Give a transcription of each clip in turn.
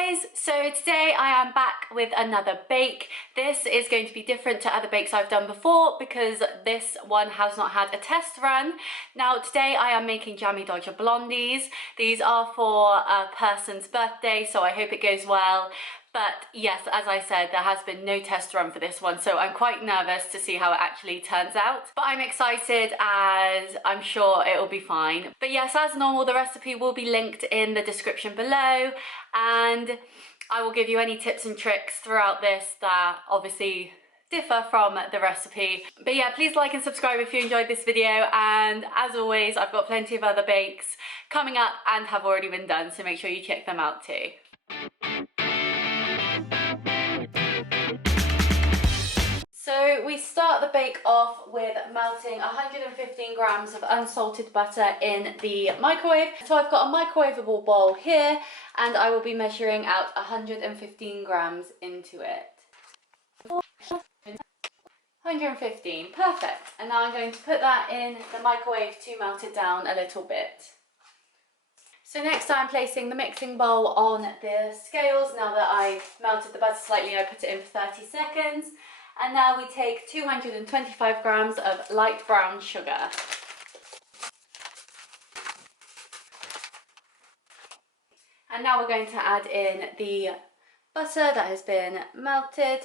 guys, so today I am back with another bake. This is going to be different to other bakes I've done before because this one has not had a test run. Now today I am making Jammie Dodger Blondies. These are for a person's birthday, so I hope it goes well. But yes, as I said, there has been no test run for this one, so I'm quite nervous to see how it actually turns out. But I'm excited as I'm sure it will be fine. But yes, as normal, the recipe will be linked in the description below, and I will give you any tips and tricks throughout this that obviously differ from the recipe. But yeah, please like and subscribe if you enjoyed this video, and as always, I've got plenty of other bakes coming up and have already been done, so make sure you check them out too. So we start the bake off with melting 115 grams of unsalted butter in the microwave. So I've got a microwavable bowl here, and I will be measuring out 115 grams into it. 115, perfect. And now I'm going to put that in the microwave to melt it down a little bit. So next I'm placing the mixing bowl on the scales. Now that I've melted the butter slightly, I put it in for 30 seconds. And now we take 225 grams of light brown sugar. And now we're going to add in the butter that has been melted,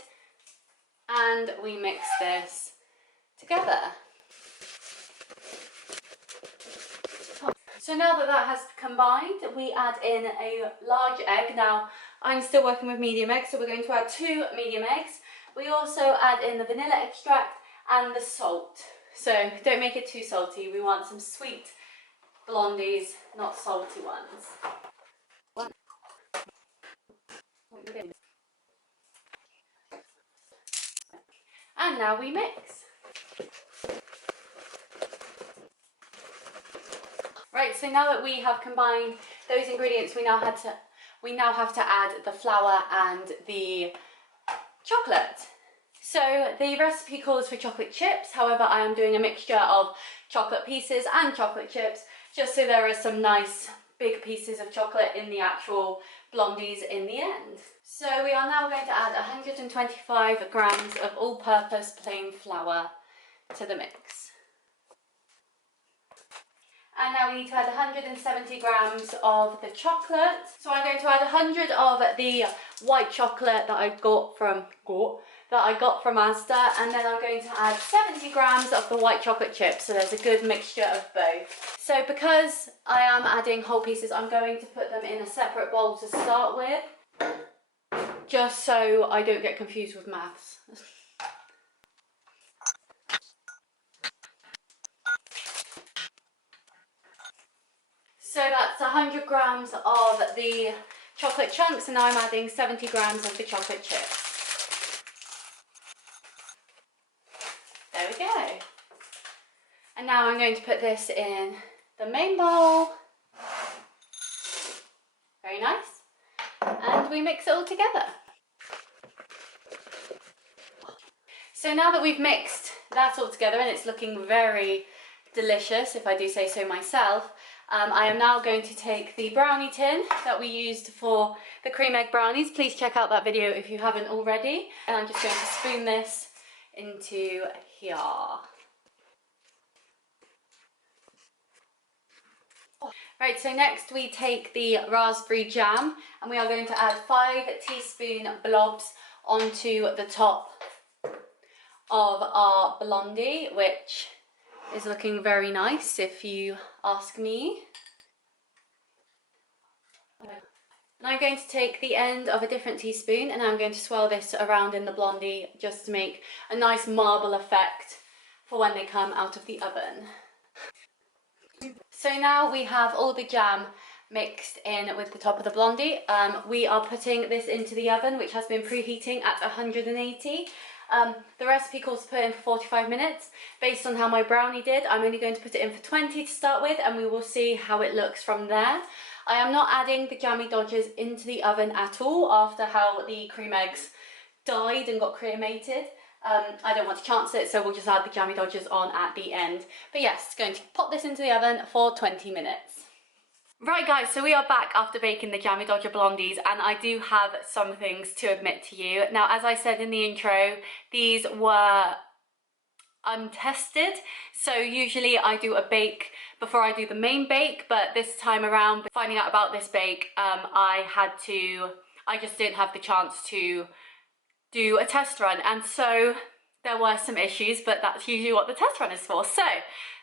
and we mix this together. So now that that has combined, we add in a large egg. Now I'm still working with medium eggs, so we're going to add 2 medium eggs. We also add in the vanilla extract and the salt. So don't make it too salty. We want some sweet blondies, not salty ones. And now we mix. Right, so now that we have combined those ingredients, we now have to add the flour and the chocolate. So the recipe calls for chocolate chips, however I am doing a mixture of chocolate pieces and chocolate chips, just so there are some nice big pieces of chocolate in the actual blondies in the end. So we are now going to add 125 grams of all-purpose plain flour to the mix. And now we need to add 170 grams of the chocolate. So I'm going to add 100 of the white chocolate that I got from Asda, and then I'm going to add 70 grams of the white chocolate chips, so there's a good mixture of both. So because I am adding whole pieces, I'm going to put them in a separate bowl to start with, just so I don't get confused with maths. So that's 100 grams of the chocolate chunks, and now I'm adding 70 grams of the chocolate chips. There we go. And now I'm going to put this in the main bowl. Very nice. And we mix it all together. So now that we've mixed that all together and it's looking very delicious, if I do say so myself, I am now going to take the brownie tin that we used for the cream egg brownies. Please check out that video if you haven't already. And I'm just going to spoon this into here. Right, so next we take the raspberry jam, and we are going to add 5 teaspoon blobs onto the top of our blondie, which is looking very nice if you ask me. And I'm going to take the end of a different teaspoon, and I'm going to swirl this around in the blondie just to make a nice marble effect for when they come out of the oven. So now we have all the jam mixed in with the top of the blondie. We are putting this into the oven, which has been preheating at 180. The recipe calls to put it in for 45 minutes. Based on how my brownie did, I'm only going to put it in for 20 to start with, and we will see how it looks from there. I am not adding the Jammie Dodgers into the oven at all after how the cream eggs died and got cremated. I don't want to chance it, so we'll just add the Jammie Dodgers on at the end. But yes, going to pop this into the oven for 20 minutes. Right guys, so we are back after baking the Jammie Dodger Blondies, and I do have some things to admit to you. Now, as I said in the intro, these were untested, so usually I do a bake before I do the main bake, but this time around, finding out about this bake, I just didn't have the chance to do a test run, and so there were some issues, but that's usually what the test run is for. So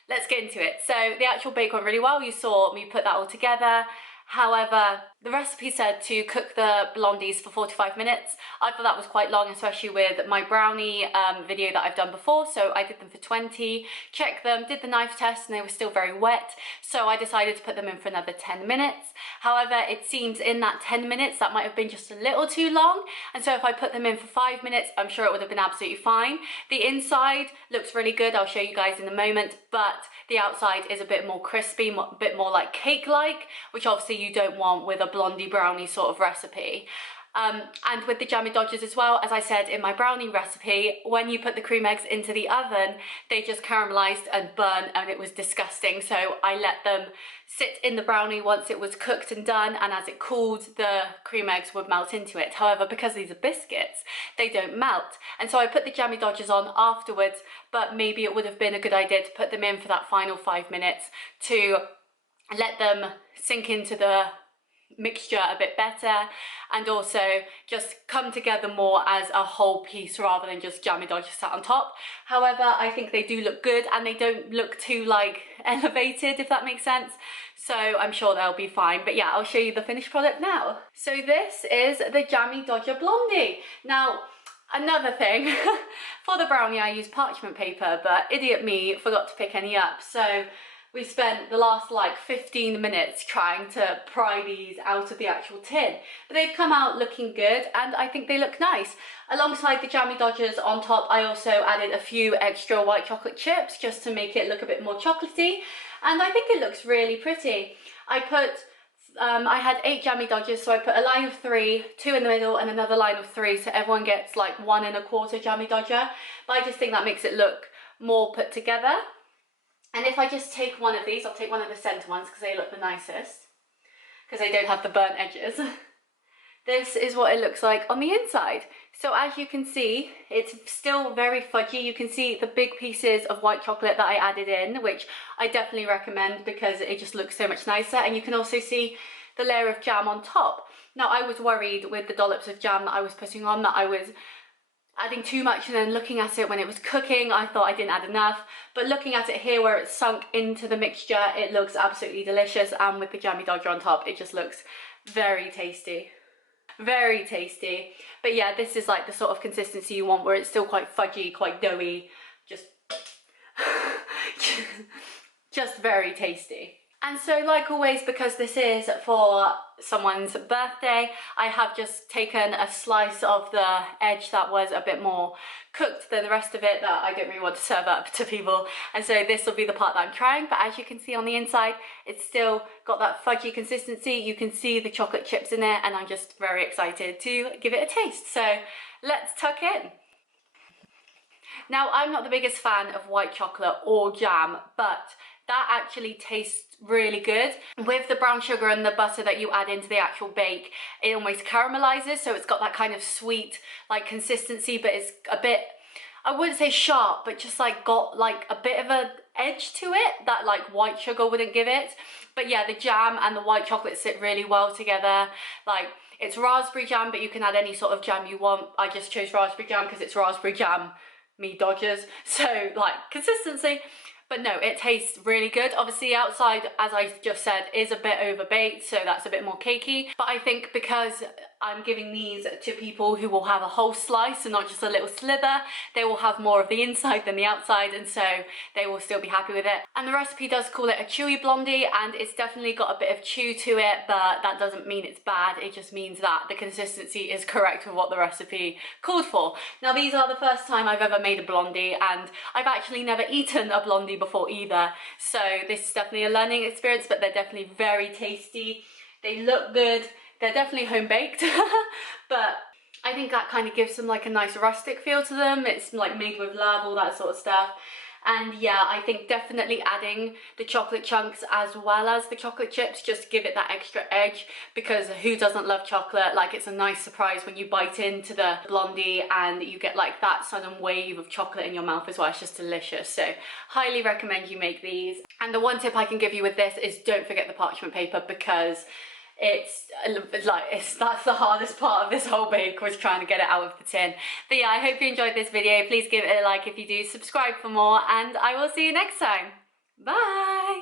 let's get into it. So the actual bake went really well. You saw me put that all together. However, the recipe said to cook the blondies for 45 minutes. I thought that was quite long, especially with my brownie video that I've done before. So I did them for 20, checked them, did the knife test, and they were still very wet. So I decided to put them in for another 10 minutes. However, it seems in that 10 minutes, that might have been just a little too long. And so if I put them in for 5 minutes, I'm sure it would have been absolutely fine. The inside looks really good. I'll show you guys in a moment, but the outside is a bit more crispy, a bit more like cake-like, which obviously you don't want with a blondie brownie sort of recipe. And with the Jammie Dodgers as well, as I said in my brownie recipe, when you put the cream eggs into the oven, they just caramelized and burnt, and it was disgusting. So I let them sit in the brownie once it was cooked and done, and as it cooled, the cream eggs would melt into it. However, because these are biscuits, they don't melt. And so I put the Jammie Dodgers on afterwards, but maybe it would have been a good idea to put them in for that final 5 minutes to let them sink into the mixture a bit better, and also just come together more as a whole piece rather than just Jammie Dodgers sat on top. However, I think they do look good, and they don't look too like elevated, if that makes sense. So I'm sure they'll be fine. But yeah, I'll show you the finished product now. So this is the Jammie Dodger Blondie. Now, another thing, for the brownie I used parchment paper, but idiot me forgot to pick any up. So we spent the last like 15 minutes trying to pry these out of the actual tin. But they've come out looking good, and I think they look nice. Alongside the Jammie Dodgers on top, I also added a few extra white chocolate chips just to make it look a bit more chocolatey. And I think it looks really pretty. I had 8 Jammie Dodgers, so I put a line of 3, 2 in the middle, and another line of 3, so everyone gets like 1 1/4 Jammie Dodger. But I just think that makes it look more put together. And if I just take one of these, I'll take one of the centre ones because they look the nicest, because they don't have the burnt edges. This is what it looks like on the inside. So as you can see, it's still very fudgy. You can see the big pieces of white chocolate that I added in, which I definitely recommend because it just looks so much nicer. And you can also see the layer of jam on top. Now, I was worried with the dollops of jam that I was putting on that I was adding too much, and then looking at it when it was cooking, I thought I didn't add enough. But looking at it here where it's sunk into the mixture, it looks absolutely delicious. And with the Jammie Dodger on top, it just looks very tasty. Very tasty. But yeah, this is like the sort of consistency you want, where it's still quite fudgy, quite doughy, just just very tasty. And so, like always, because this is for someone's birthday, I have just taken a slice of the edge that was a bit more cooked than the rest of it that I don't really want to serve up to people. And so this will be the part that I'm trying. But as you can see on the inside, it's still got that fudgy consistency. You can see the chocolate chips in there, and I'm just very excited to give it a taste. So let's tuck in. Now, I'm not the biggest fan of white chocolate or jam, but that actually tastes really good. With the brown sugar and the butter that you add into the actual bake, it almost caramelizes, so it's got that kind of sweet like consistency, but it's a bit, I wouldn't say sharp, but just like got like a bit of an edge to it that like white sugar wouldn't give it. But yeah, the jam and the white chocolate sit really well together. Like, it's raspberry jam, but you can add any sort of jam you want. I just chose raspberry jam because it's raspberry jam, me Dodgers, so like consistency. But no, it tastes really good. Obviously, outside, as I just said, is a bit overbaked, so that's a bit more cakey. But I think because I'm giving these to people who will have a whole slice and not just a little slither, they will have more of the inside than the outside, and so they will still be happy with it. And the recipe does call it a chewy blondie, and it's definitely got a bit of chew to it, but that doesn't mean it's bad. It just means that the consistency is correct with what the recipe called for. Now, these are the first time I've ever made a blondie, and I've actually never eaten a blondie before either, so this is definitely a learning experience, but they're definitely very tasty. They look good. They're definitely home baked, but I think that kind of gives them like a nice rustic feel to them. It's like made with love, all that sort of stuff. And yeah, I think definitely adding the chocolate chunks as well as the chocolate chips just give it that extra edge, because who doesn't love chocolate? Like, it's a nice surprise when you bite into the Blondie and you get like that sudden wave of chocolate in your mouth as well. It's just delicious. So highly recommend you make these. And the one tip I can give you with this is don't forget the parchment paper, because that's the hardest part of this whole bake, was trying to get it out of the tin. But yeah, I hope you enjoyed this video. Please give it a like if you do, subscribe for more, and I will see you next time. Bye.